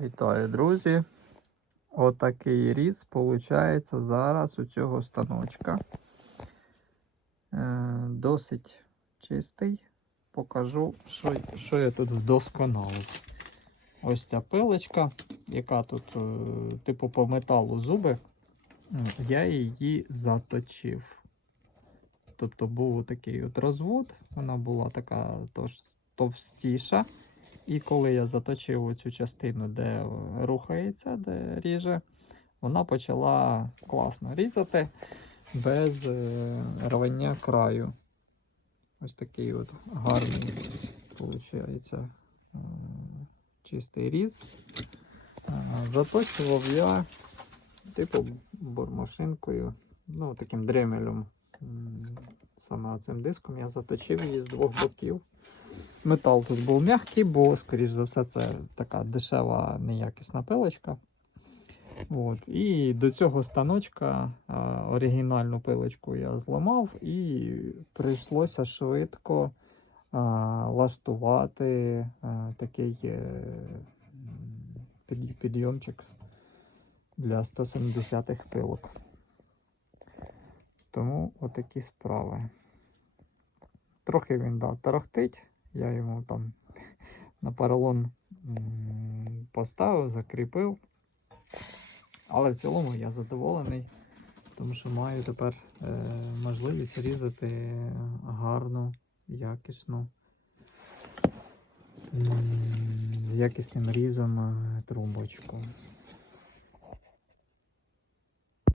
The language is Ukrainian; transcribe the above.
Вітаю, друзі! Отакий різ виходить зараз у цього станочка. Е, досить чистий. Покажу, що, що я тут вдосконалив. Ось ця пилочка, яка тут, е, типу, по металу зуби, я її заточив. Тобто був такий от розвод, вона була така тож, товстіша. І коли я заточив цю частину, де е, рухається, де ріже, вона почала класно різати без е, рвання краю. Ось такий от гарний, виходить, е, чистий різ. Заточував я типу бормашинкою, ну таким дремелем. Саме цим диском я заточив її з двох боків. Метал тут був м'який, бо, скоріш за все, це така дешева неякісна пилочка. От. І до цього станочка а, оригінальну пилочку я зламав, і прийшлося швидко а, лаштувати а, такий е, під, підйомчик для 170-х пилок. Тому отакі справи. Трохи він да, тарахтить. Я йому там на поролон поставив, закріпив. Але в цілому я задоволений, тому що маю тепер е, можливість різати гарну, якісну, якісним різом е, трубочку.